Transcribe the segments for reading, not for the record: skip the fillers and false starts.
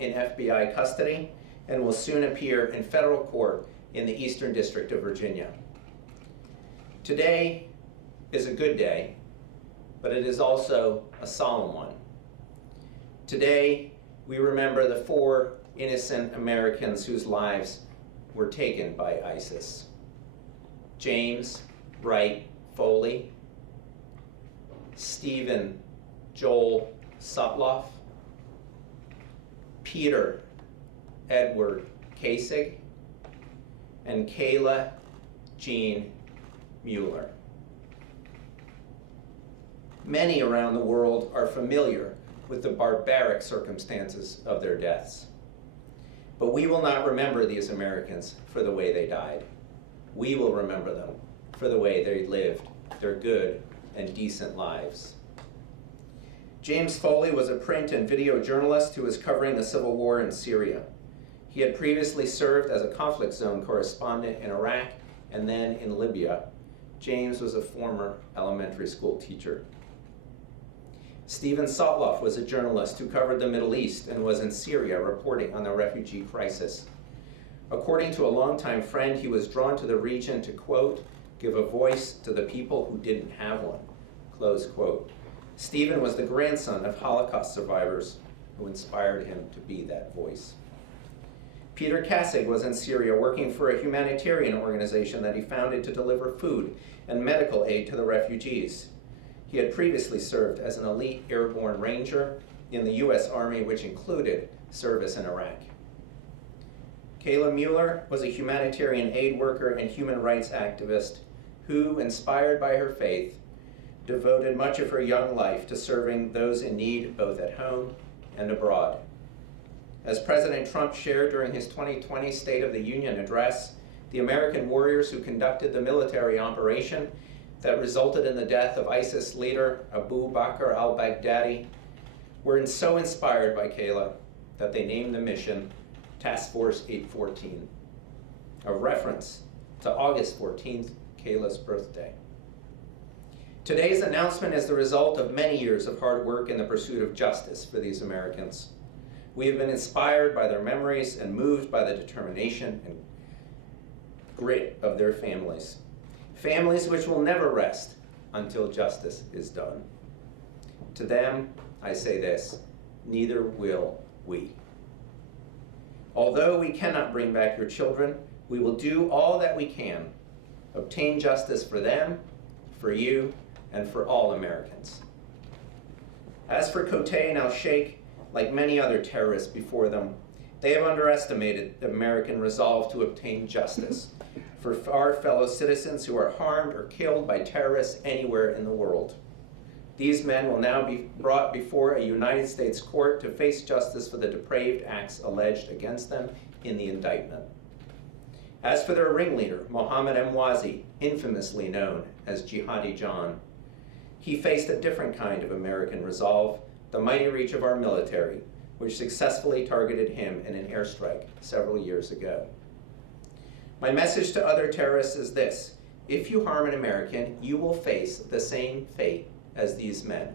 in FBI custody and will soon appear in federal court in the Eastern District of Virginia. Today is a good day, but it is also a solemn one. Today, we remember the 4 innocent Americans whose lives were taken by ISIS. James Wright Foley, Stephen Joel Sutloff, Peter Edward Kasich, and Kayla Jean Mueller. Many around the world are familiar with the barbaric circumstances of their deaths. But we will not remember these Americans for the way they died. We will remember them for the way they lived their good and decent lives. James Foley was a print and video journalist who was covering the civil war in Syria. He had previously served as a conflict zone correspondent in Iraq and then in Libya. James was a former elementary school teacher. Stephen Sutloff was a journalist who covered the Middle East and was in Syria reporting on the refugee crisis. According to a longtime friend, he was drawn to the region to, quote, give a voice to the people who didn't have one, close quote. Stephen was the grandson of Holocaust survivors who inspired him to be that voice. Peter Kasich was in Syria working for a humanitarian organization that he founded to deliver food and medical aid to the refugees. He had previously served as an elite airborne ranger in the U.S. Army, which included service in Iraq. Kayla Mueller was a humanitarian aid worker and human rights activist who, inspired by her faith, devoted much of her young life to serving those in need both at home and abroad. As President Trump shared during his 2020 State of the Union address, the American warriors who conducted the military operation that resulted in the death of ISIS leader Abu Bakr al-Baghdadi were so inspired by Kayla that they named the mission Task Force 814, a reference to August 14th, Kayla's birthday. Today's announcement is the result of many years of hard work in the pursuit of justice for these Americans. We have been inspired by their memories and moved by the determination and grit of their families. Families which will never rest until justice is done. To them, I say this, neither will we. Although we cannot bring back your children, we will do all that we can, obtain justice for them, for you, and for all Americans. As for Kotay and al-Sheikh, like many other terrorists before them, they have underestimated the American resolve to obtain justice for our fellow citizens who are harmed or killed by terrorists anywhere in the world. These men will now be brought before a United States court to face justice for the depraved acts alleged against them in the indictment. As for their ringleader, Mohammed Emwazi, infamously known as Jihadi John, he faced a different kind of American resolve, the mighty reach of our military, which successfully targeted him in an airstrike several years ago. My message to other terrorists is this: if you harm an American, you will face the same fate as these men.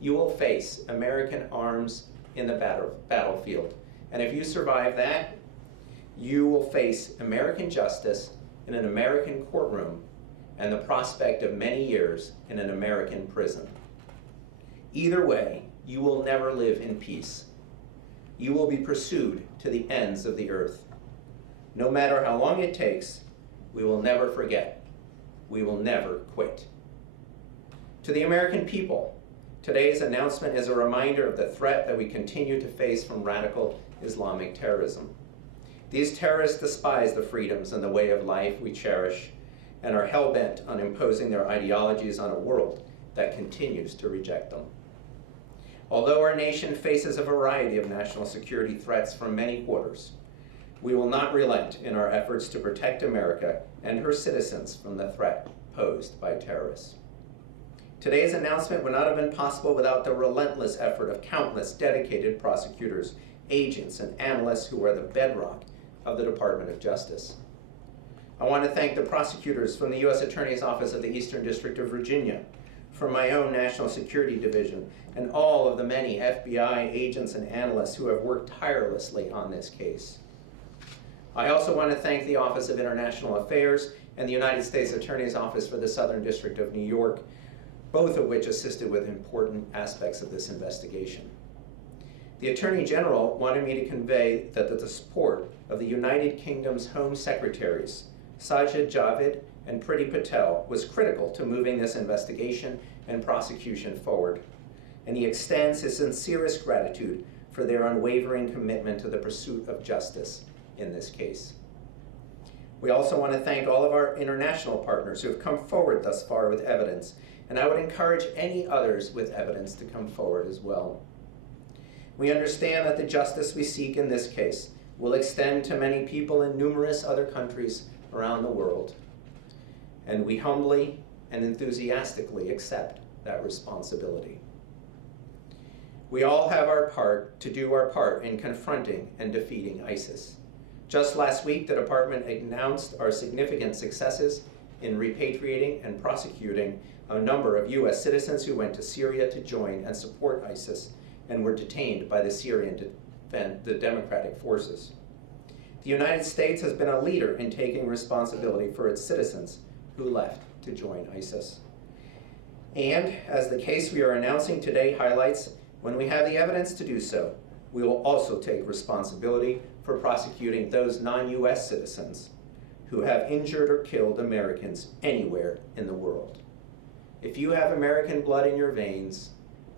You will face American arms in the battlefield. And if you survive that, you will face American justice in an American courtroom and the prospect of many years in an American prison. Either way, you will never live in peace. You will be pursued to the ends of the earth. No matter how long it takes, we will never forget. We will never quit. To the American people, today's announcement is a reminder of the threat that we continue to face from radical Islamic terrorism. These terrorists despise the freedoms and the way of life we cherish and are hell-bent on imposing their ideologies on a world that continues to reject them. Although our nation faces a variety of national security threats from many quarters, we will not relent in our efforts to protect America and her citizens from the threat posed by terrorists. Today's announcement would not have been possible without the relentless effort of countless dedicated prosecutors, agents, and analysts who are the bedrock of the Department of Justice. I want to thank the prosecutors from the U.S. Attorney's Office of the Eastern District of Virginia from my own National Security Division, and all of the many FBI agents and analysts who have worked tirelessly on this case. I also want to thank the Office of International Affairs and the United States Attorney's Office for the Southern District of New York, both of which assisted with important aspects of this investigation. The Attorney General wanted me to convey that the support of the United Kingdom's Home Secretaries, Sajid Javid and Priti Patel, was critical to moving this investigation and prosecution forward, and he extends his sincerest gratitude for their unwavering commitment to the pursuit of justice in this case. We also want to thank all of our international partners who have come forward thus far with evidence, and I would encourage any others with evidence to come forward as well. We understand that the justice we seek in this case will extend to many people in numerous other countries around the world, and we humbly and enthusiastically accept that responsibility. We all have our part to do our part in confronting and defeating ISIS. Just last week, the department announced our significant successes in repatriating and prosecuting a number of U.S. citizens who went to Syria to join and support ISIS and were detained by the Syrian Democratic Forces. The United States has been a leader in taking responsibility for its citizens who left to join ISIS. And as the case we are announcing today highlights, when we have the evidence to do so, we will also take responsibility for prosecuting those non-U.S. citizens who have injured or killed Americans anywhere in the world. If you have American blood in your veins,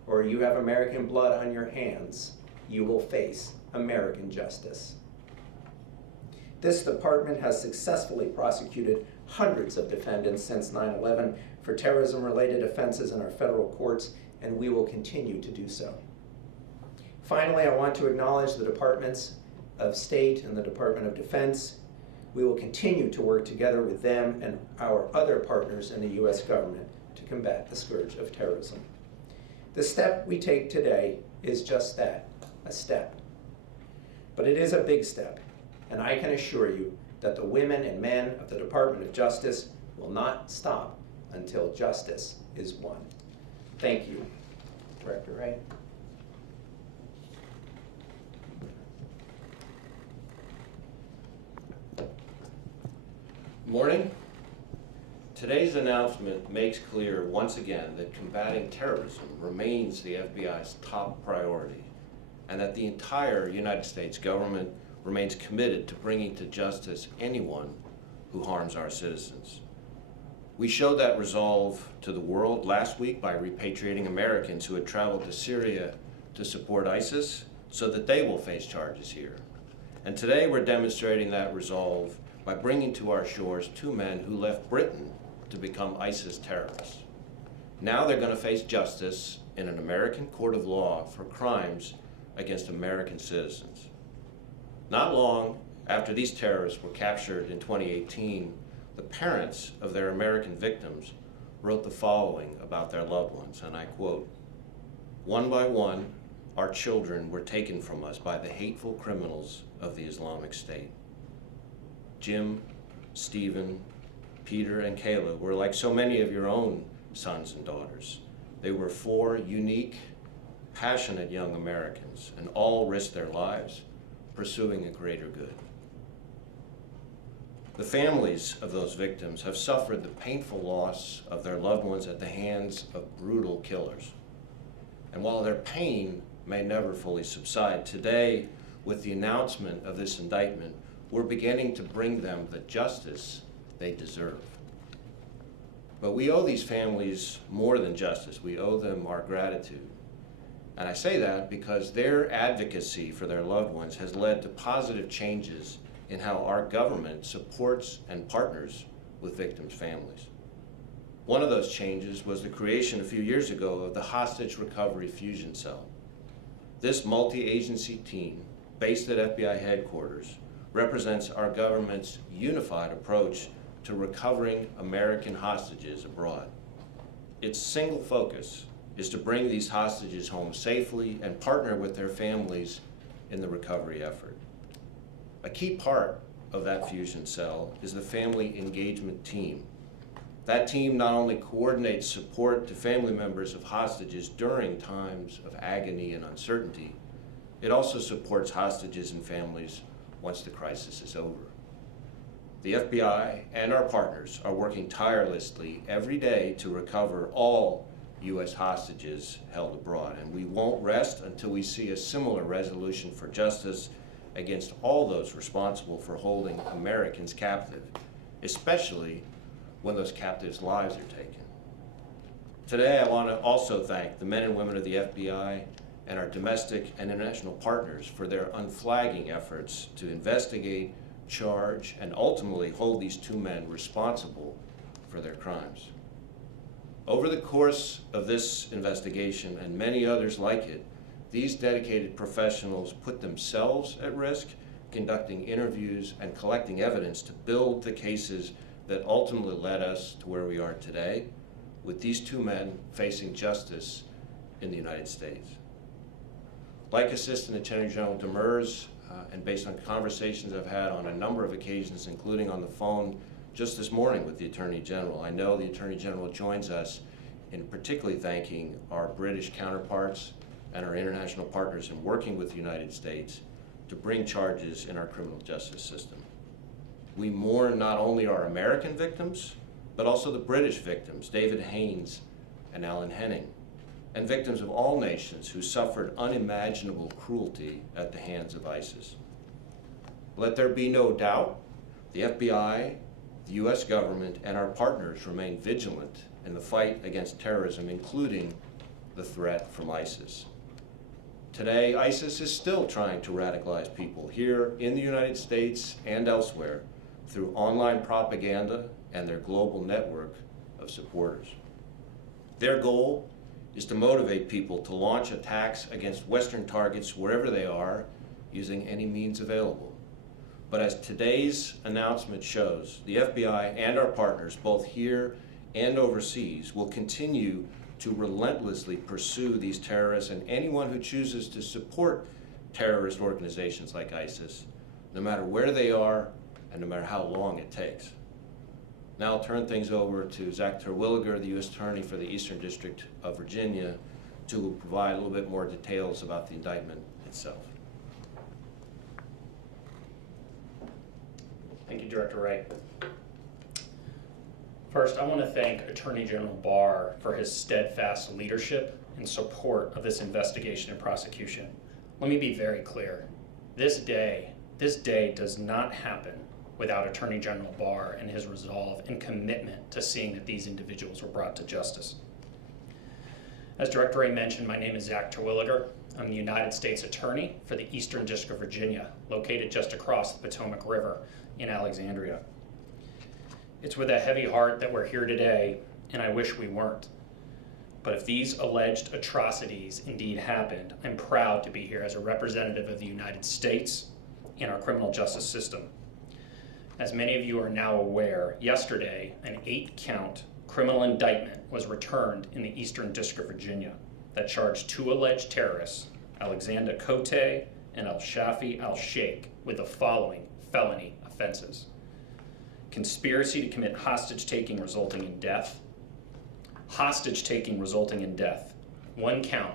or you have American blood on your hands, you will face American justice. This department has successfully prosecuted hundreds of defendants since 9/11 for terrorism-related offenses in our federal courts, and we will continue to do so. Finally, I want to acknowledge the Departments of State and the Department of Defense. We will continue to work together with them and our other partners in the U.S. government to combat the scourge of terrorism. The step we take today is just that, a step. But it is a big step, and I can assure you that the women and men of the Department of Justice will not stop until justice is won. Thank you. Director Wray. Morning. Today's announcement makes clear once again that combating terrorism remains the FBI's top priority, and that the entire United States government remains committed to bringing to justice anyone who harms our citizens. We showed that resolve to the world last week by repatriating Americans who had traveled to Syria to support ISIS so that they will face charges here. And today we're demonstrating that resolve by bringing to our shores two men who left Britain to become ISIS terrorists. Now they're going to face justice in an American court of law for crimes against American citizens. Not long after these terrorists were captured in 2018, the parents of their American victims wrote the following about their loved ones, and I quote, "One by one, our children were taken from us by the hateful criminals of the Islamic State. Jim, Stephen, Peter, and Kayla were like so many of your own sons and daughters. They were four unique, passionate young Americans, and all risked their lives pursuing a greater good. The families of those victims have suffered the painful loss of their loved ones at the hands of brutal killers. And while their pain may never fully subside, today, with the announcement of this indictment, we're beginning to bring them the justice they deserve. But we owe these families more than justice. We owe them our gratitude. And I say that because their advocacy for their loved ones has led to positive changes in how our government supports and partners with victims' families. One of those changes was the creation a few years ago of the Hostage Recovery Fusion Cell. This multi-agency team, based at FBI headquarters, represents our government's unified approach to recovering American hostages abroad. Its single focus is to bring these hostages home safely and partner with their families in the recovery effort. A key part of that fusion cell is the family engagement team. That team not only coordinates support to family members of hostages during times of agony and uncertainty, it also supports hostages and families once the crisis is over. The FBI and our partners are working tirelessly every day to recover all U.S. hostages held abroad, and we won't rest until we see a similar resolution for justice against all those responsible for holding Americans captive, especially when those captives' lives are taken. Today, I want to also thank the men and women of the FBI and our domestic and international partners for their unflagging efforts to investigate, charge, and ultimately hold these two men responsible for their crimes. Over the course of this investigation and many others like it, these dedicated professionals put themselves at risk, conducting interviews and collecting evidence to build the cases that ultimately led us to where we are today, with these two men facing justice in the United States. Like Assistant Attorney General Demers, and based on conversations I've had on a number of occasions, including on the phone just this morning with the Attorney General, I know the Attorney General joins us in particularly thanking our British counterparts and our international partners in working with the United States to bring charges in our criminal justice system. We mourn not only our American victims, but also the British victims, David Haynes and Alan Henning, and victims of all nations who suffered unimaginable cruelty at the hands of ISIS. Let there be no doubt, the FBI, the U.S. government, and our partners remain vigilant in the fight against terrorism, including the threat from ISIS. Today, ISIS is still trying to radicalize people here in the United States and elsewhere through online propaganda and their global network of supporters. Their goal is to motivate people to launch attacks against Western targets wherever they are, using any means available. But as today's announcement shows, the FBI and our partners, both here and overseas, will continue to relentlessly pursue these terrorists and anyone who chooses to support terrorist organizations like ISIS, no matter where they are and no matter how long it takes. Now I'll turn things over to Zach Terwilliger, the U.S. Attorney for the Eastern District of Virginia, to provide a little bit more details about the indictment itself. Thank you, Director Wright. First, I want to thank Attorney General Barr for his steadfast leadership and support of this investigation and prosecution. Let me be very clear. This day does not happen without Attorney General Barr and his resolve and commitment to seeing that these individuals were brought to justice. As Director Wright mentioned, my name is Zach Terwilliger. I'm the United States Attorney for the Eastern District of Virginia, located just across the Potomac River in Alexandria. It's with a heavy heart that we're here today, and I wish we weren't. But if these alleged atrocities indeed happened, I'm proud to be here as a representative of the United States in our criminal justice system. As many of you are now aware, yesterday an 8-count criminal indictment was returned in the Eastern District of Virginia that charged 2 alleged terrorists, Alexander Cote and Al-Shafi Al-Sheikh, with the following felony offenses: conspiracy to commit hostage-taking resulting in death, hostage-taking resulting in death, 1 count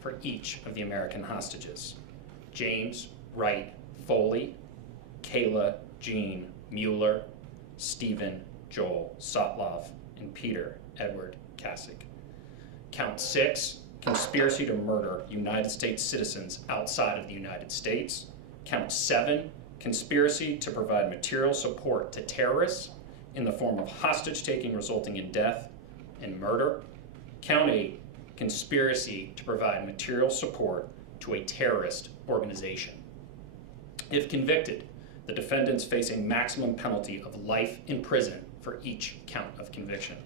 for each of the American hostages: James Wright Foley, Kayla Jean Mueller, Stephen Joel Sotlov, and Peter Edward Kasich. Count 6, conspiracy to murder United States citizens outside of the United States. Count 7, conspiracy to provide material support to terrorists in the form of hostage-taking resulting in death and murder. Count 8, conspiracy to provide material support to a terrorist organization. If convicted, the defendants face a maximum penalty of life in prison for each count of conviction.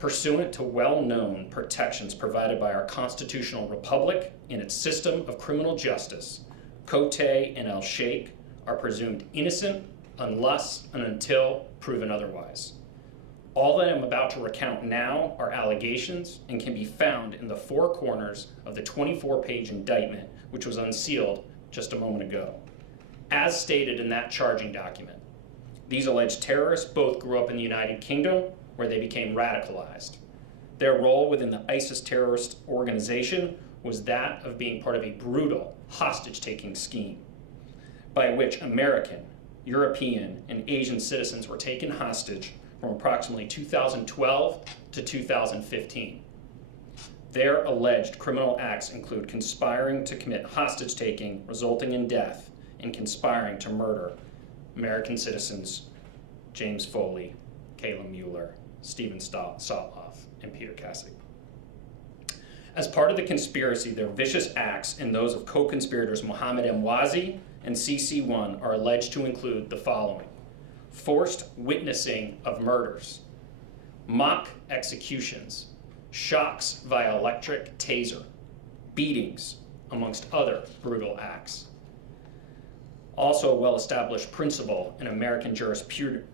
Pursuant to well-known protections provided by our constitutional republic in its system of criminal justice, Cote and Al-Sheikh are presumed innocent unless and until proven otherwise. All that I'm about to recount now are allegations and can be found in the 4 corners of the 24-page indictment, which was unsealed just a moment ago. As stated in that charging document, these alleged terrorists both grew up in the United Kingdom, where they became radicalized. Their role within the ISIS terrorist organization was that of being part of a brutal hostage-taking scheme by which American, European, and Asian citizens were taken hostage from approximately 2012 to 2015. Their alleged criminal acts include conspiring to commit hostage-taking resulting in death and conspiring to murder American citizens James Foley, Kayla Mueller, Stephen Sotloff, and Peter Kassig. As part of the conspiracy, their vicious acts and those of co-conspirators Mohammed Emwazi and CC1 are alleged to include the following: forced witnessing of murders, mock executions, shocks via electric taser, beatings, amongst other brutal acts. Also a well-established principle in American jurisprudence,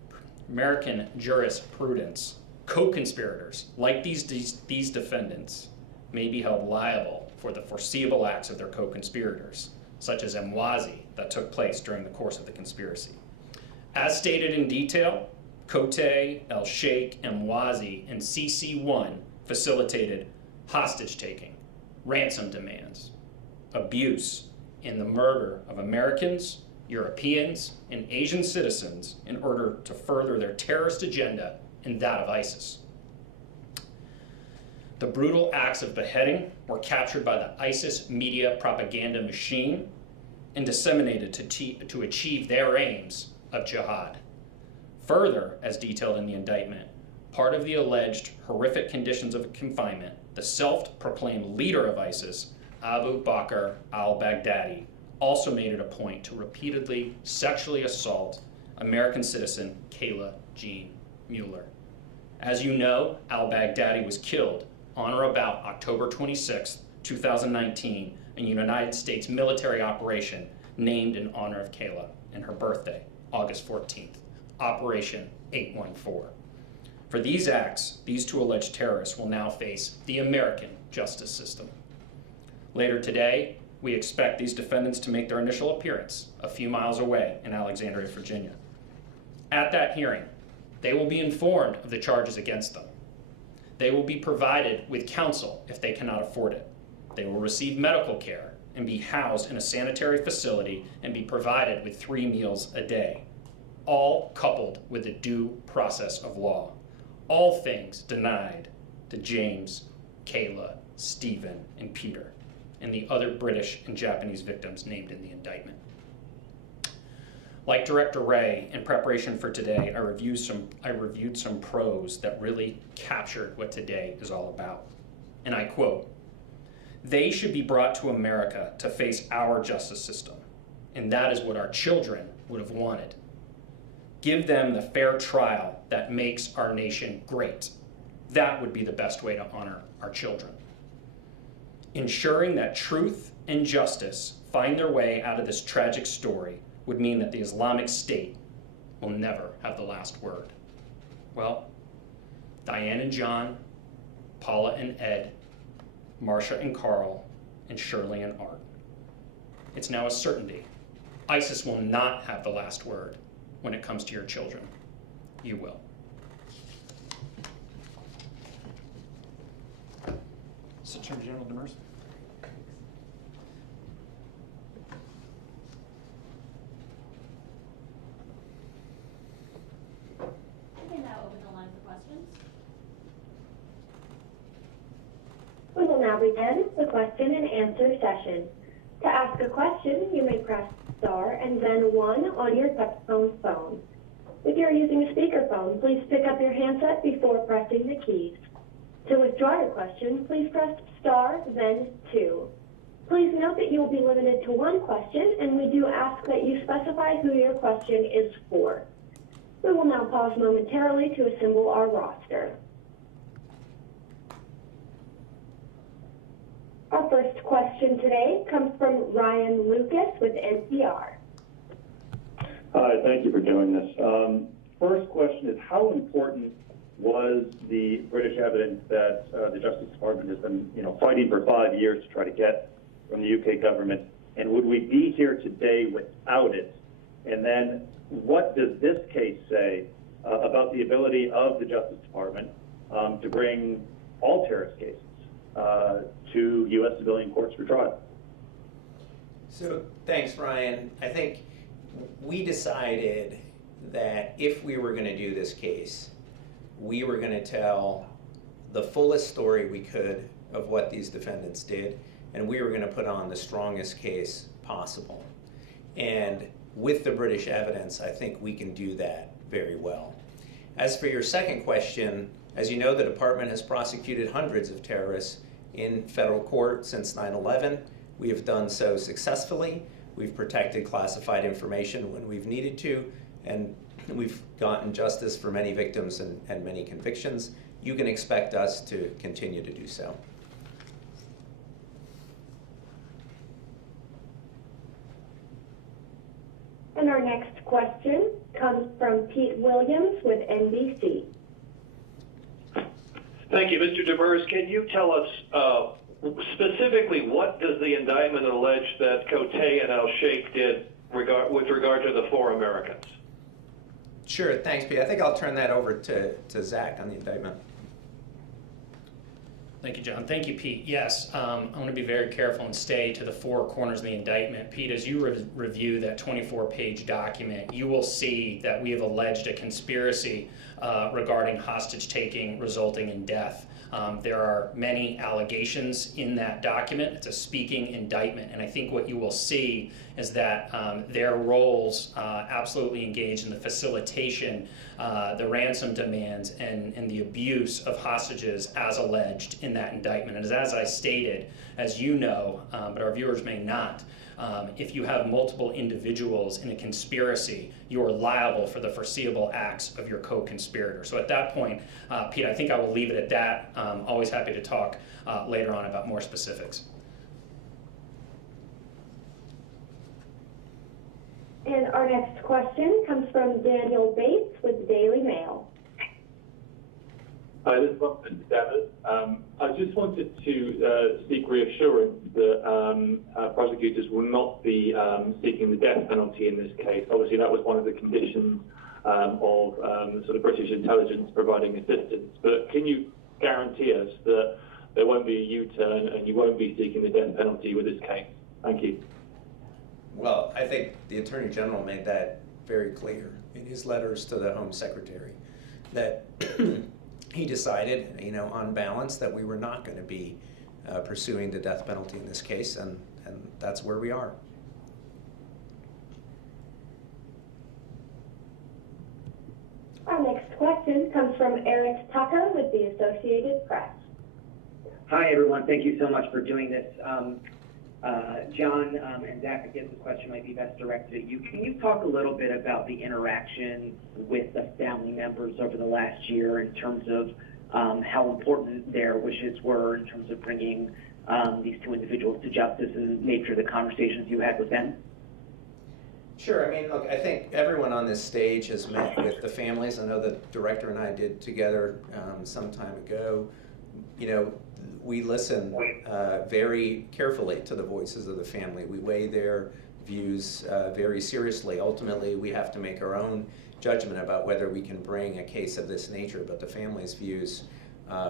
co-conspirators, like these defendants, may be held liable for the foreseeable acts of their co-conspirators, such as Emwazi, that took place during the course of the conspiracy. As stated in detail, Cote, El Sheikh, Emwazi, and CC1 facilitated hostage-taking, ransom demands, abuse, and the murder of Americans, Europeans, and Asian citizens in order to further their terrorist agenda and that of ISIS. The brutal acts of beheading were captured by the ISIS media propaganda machine and disseminated to achieve their aims of jihad. Further, as detailed in the indictment, part of the alleged horrific conditions of confinement, the self-proclaimed leader of ISIS, Abu Bakr al-Baghdadi, also made it a point to repeatedly sexually assault American citizen Kayla Jean Mueller. As you know, al-Baghdadi was killed on or about October 26, 2019, in a United States military operation named in honor of Kayla and her birthday, August 14th, Operation 814. For these acts, these two alleged terrorists will now face the American justice system. Later today, we expect these defendants to make their initial appearance a few miles away in Alexandria, Virginia. At that hearing, they will be informed of the charges against them. They will be provided with counsel if they cannot afford it. They will receive medical care and be housed in a sanitary facility and be provided with 3 meals a day, all coupled with the due process of law. All things denied to James, Kayla, Stephen, and Peter, and the other British and Japanese victims named in the indictment. Like Director Wray, in preparation for today, I reviewed some prose that really captured what today is all about. And I quote, "They should be brought to America to face our justice system, and that is what our children would have wanted. Give them the fair trial that makes our nation great. That would be the best way to honor our children. Ensuring that truth and justice find their way out of this tragic story would mean that the Islamic State will never have the last word." Well, Diane and John, Paula and Ed, Marcia and Carl, and Shirley and Art. It's now a certainty. ISIS will not have the last word when it comes to your children. You will. Attorney General Demers. We can now open the line for questions. We will now begin the question and answer session. To ask a question, you may press star and then 1 on your touchtone phone. If you are using a speakerphone, please pick up your handset before pressing the keys. To withdraw your question, please press star, then 2. Please note that you will be limited to 1 question, and we do ask that you specify who your question is for. We will now pause momentarily to assemble our roster. Our first question today comes from Ryan Lucas with NPR. Hi, thank you for doing this. First question is, how important was the British evidence that the Justice Department has been, fighting for 5 years to try to get from the UK government, and would we be here today without it? And then, what does this case say about the ability of the Justice Department to bring all terrorist cases to U.S. civilian courts for trial. So thanks, Ryan. I think we decided that if we were going to do this case, we were going to tell the fullest story we could of what these defendants did, and we were going to put on the strongest case possible. And with the British evidence, I think we can do that very well. As for your second question, as you know, the department has prosecuted hundreds of terrorists in federal court since 9/11. We have done so successfully. We've protected classified information when we've needed to, and we've gotten justice for many victims and many convictions. You can expect us to continue to do so. And our next question comes from Pete Williams with NBC. Thank you. Mr. Demers, can you tell us specifically what does the indictment allege that Cote and al-Sheikh did with regard to the 4 Americans? Sure, thanks, Pete. I think I'll turn that over to Zach on the indictment. Thank you, John. Thank you, Pete. Yes, I want to be very careful and stay to the 4 corners of the indictment. Pete, as you review that 24-page document, you will see that we have alleged a conspiracy regarding hostage-taking resulting in death. There are many allegations in that document. It's a speaking indictment, and I think what you will see is that their roles absolutely engage in the facilitation, the ransom demands, and the abuse of hostages as alleged in that indictment. And as I stated, as you know, but our viewers may not, if you have multiple individuals in a conspiracy, you are liable for the foreseeable acts of your co-conspirator. So at that point, Pete, I think I will leave it at that. Always happy to talk later on about more specifics. And our next question comes from Daniel Bates with the Daily Mail. Hi, this is Robin Devers. I just wanted to seek reassurance that prosecutors will not be seeking the death penalty in this case. Obviously, that was one of the conditions of sort of British intelligence providing assistance. But can you guarantee us that there won't be a U-turn and you won't be seeking the death penalty with this case? Thank you. Well, I think the Attorney General made that very clear in his letters to the Home Secretary, that he decided, on balance, that we were not going to be pursuing the death penalty in this case, and that's where we are. Our next question comes from Eric Tucker with the Associated Press. Hi, everyone. Thank you so much for doing this. John and Zach, I guess the question might be best directed at you. Can you talk a little bit about the interaction with the family members over the last year in terms of how important their wishes were in terms of bringing these 2 individuals to justice and the nature of the conversations you had with them? Sure. I mean, look, I think everyone on this stage has met with the families. I know the director and I did together some time ago. We listen very carefully to the voices of the family. We weigh their views very seriously. Ultimately, we have to make our own judgment about whether we can bring a case of this nature, but the family's views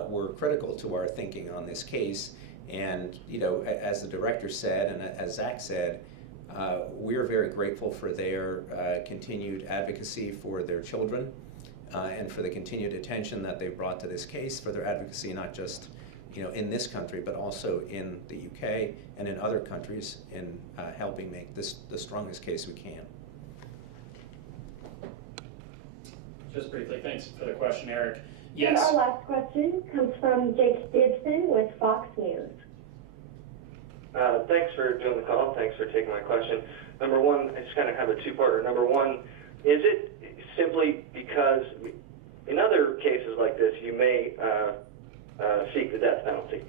were critical to our thinking on this case. And, as the director said, and as Zach said, we're very grateful for their continued advocacy for their children and for the continued attention that they've brought to this case, for their advocacy not just in this country, but also in the UK and in other countries in helping make this the strongest case we can. Just briefly, thanks for the question, Eric. And Yes. our last question comes from Jake Gibson with Fox News. Thanks for doing the call. Thanks for taking my question. Number one, I just kind of have a 2-parter. Number one, is it simply because in other cases like this, you may seek the death penalty?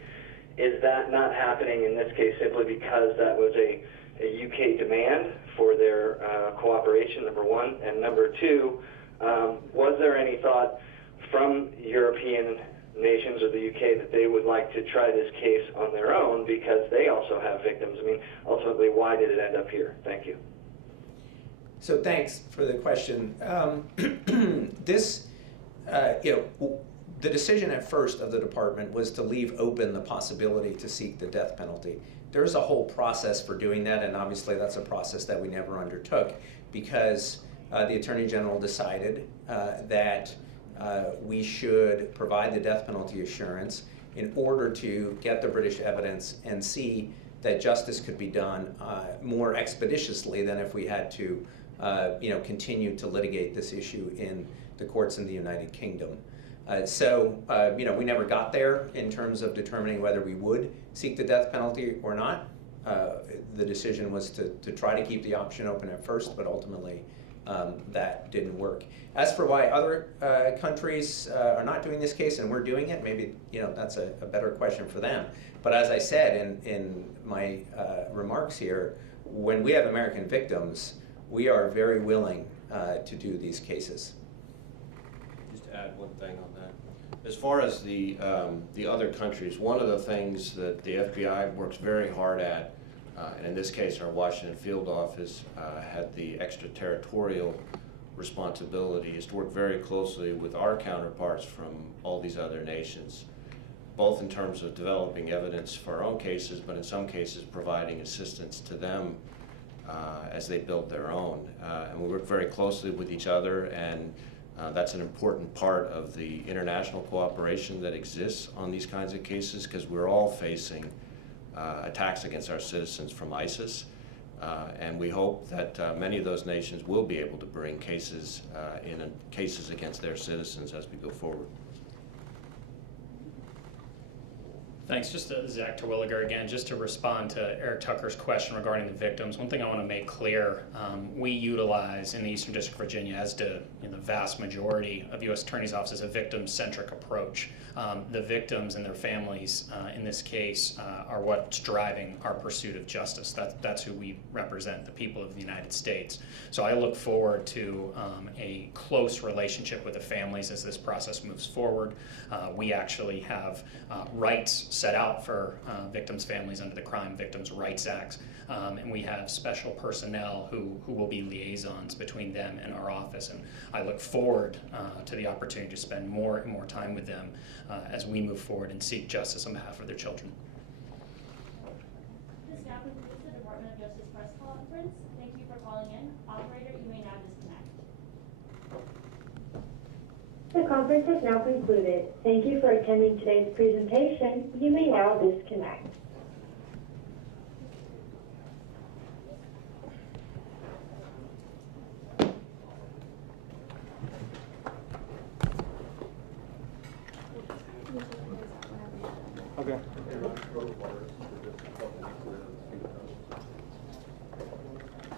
Is that not happening in this case simply because that was a UK demand for their cooperation, number one? And number two, was there any thought from European nations or the UK that they would like to try this case on their own because they also have victims? I mean, ultimately, why did it end up here? Thank you. So thanks for the question. This, the decision at first of the department was to leave open the possibility to seek the death penalty. There's a whole process for doing that, and obviously that's a process that we never undertook because the Attorney General decided that we should provide the death penalty assurance in order to get the British evidence and see that justice could be done more expeditiously than if we had to continue to litigate this issue in the courts in the United Kingdom. We never got there in terms of determining whether we would seek the death penalty or not. The decision was to try to keep the option open at first, but ultimately that didn't work. As for why other countries are not doing this case and we're doing it, maybe that's a better question for them. But as I said in my remarks here, when we have American victims, we are very willing to do these cases. Just to add one thing on that. As far as the other countries, one of the things that the FBI works very hard at, and in this case our Washington field office had the extraterritorial responsibility, is to work very closely with our counterparts from all these other nations, both in terms of developing evidence for our own cases, but in some cases providing assistance to them as they build their own. And we work very closely with each other, and that's an important part of the international cooperation that exists on these kinds of cases, because we're all facing attacks against our citizens from ISIS. And we hope that many of those nations will be able to bring cases cases against their citizens as we go forward. Thanks. Just Zach Terwilliger again, just to respond to Eric Tucker's question regarding the victims. One thing I want to make clear, we utilize in the Eastern District of Virginia, as do the vast majority of U.S. Attorney's offices, a victim-centric approach. The victims and their families in this case are what's driving our pursuit of justice. That's who we represent, the people of the United States. So I look forward to a close relationship with the families as this process moves forward. We actually have rights set out for victims' families under the Crime Victims' Rights Act, and we have special personnel who will be liaisons between them and our office, and I look forward to the opportunity to spend more and more time with them as we move forward and seek justice on behalf of their children. This now concludes the Department of Justice press conference. Thank you for calling in. Operator, you may now disconnect. The conference has now concluded. Thank you for attending today's presentation. You may now disconnect. Okay.